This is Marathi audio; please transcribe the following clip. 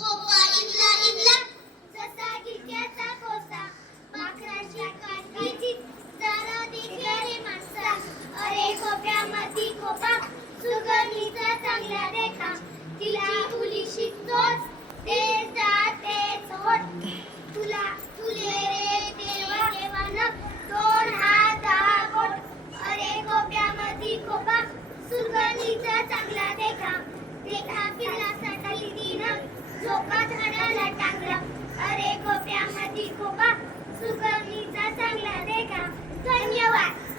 खोपा इमला इमला जसा गिलक्याचा कोसा पाखराच्या काठीची जरा देखील रे माणसा अरे खोप्यामध्ये खोपा सुगरणीचा चांगला देखा तिची उलीशी चोच ते जातेच होत तुला तुले रे देवा देवानं दोन हात दहा बोट अरे खोप्यामध्ये खोपा सुगरणीचा चांगला देखा देखा किल्ला साठली दिन झोका झाडाला टांगला अरे खोप्यामध्ये खोपा सुगरणीचा चांगला देखा धन्यवाद.